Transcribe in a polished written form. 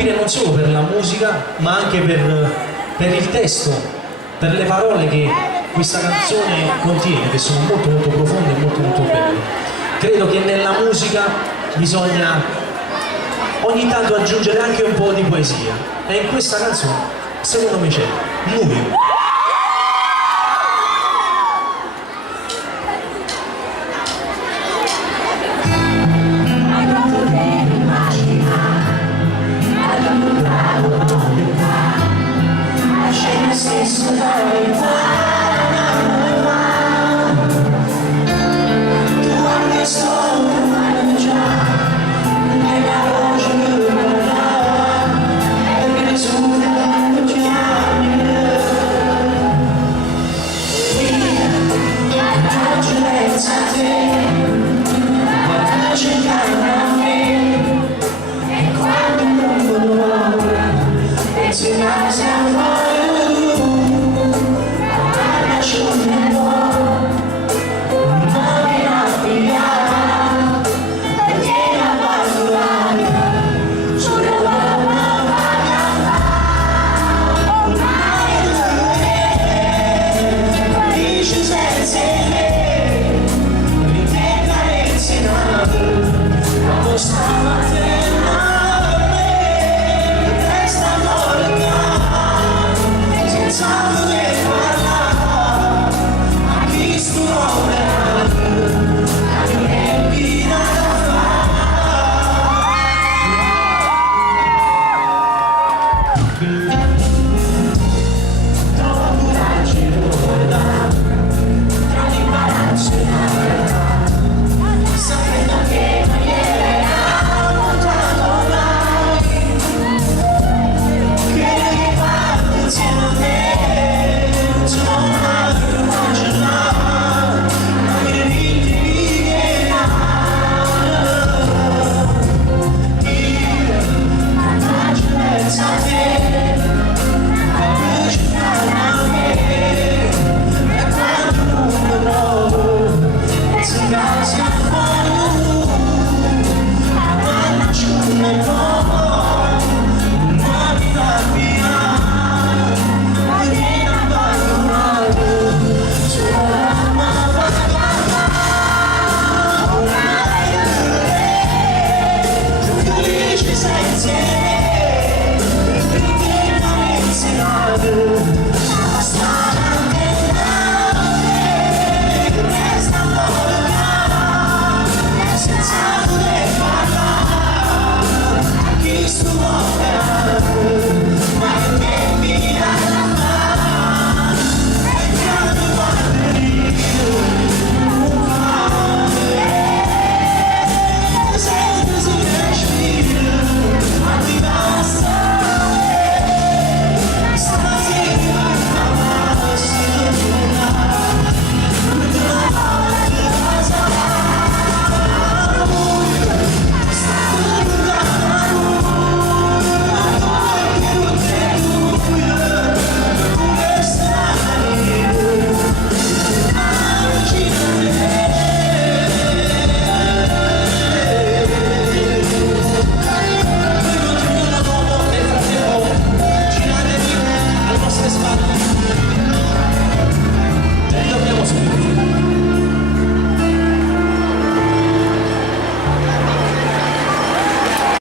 colpire non solo per la musica, ma anche per il testo, per le parole che questa canzone contiene, che sono molto molto profonde e molto molto belle. Credo che nella musica bisogna ogni tanto aggiungere anche un po' di poesia, e in questa canzone secondo me c'è. Lui